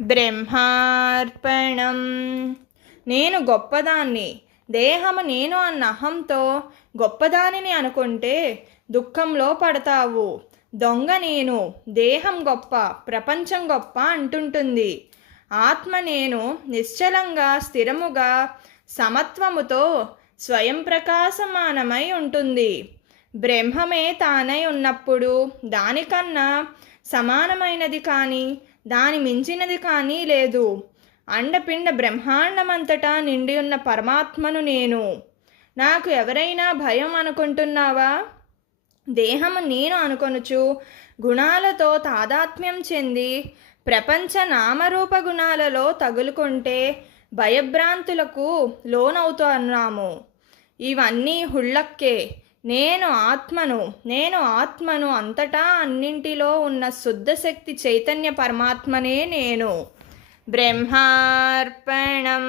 బ్రహ్మార్పణం. నేను గొప్పదాన్ని, దేహము నేను అన్న అహంతో గొప్పదానిని అనుకుంటే దుఃఖంలో పడతావు. దొంగ నేను, దేహం గొప్ప, ప్రపంచం గొప్ప అంటుంటుంది. ఆత్మ నేను నిశ్చలంగా, స్థిరముగా, సమత్వముతో స్వయం ప్రకాశమానమై ఉంటుంది. బ్రహ్మమే తానై ఉన్నప్పుడు దానికన్నా సమానమైనది కానీ దాని మించినది కానీ లేదు. అండపిండ బ్రహ్మాండమంతటా నిండి ఉన్న పరమాత్మను నేను. నాకు ఎవరైనా భయం అనుకుంటున్నావా? దేహము నేను అనుకొనుచు గుణాలతో తాదాత్మ్యం చెంది ప్రపంచ నామరూప గుణాలలో తగులుకుంటే భయభ్రాంతులకు లోనవుతున్నాము. ఇవన్నీ హుళ్ళక్కే. నేను ఆత్మను అంతటా అన్నింటిలో ఉన్న శుద్ధశక్తి చైతన్య పరమాత్మనే నేను. బ్రహ్మార్పణం.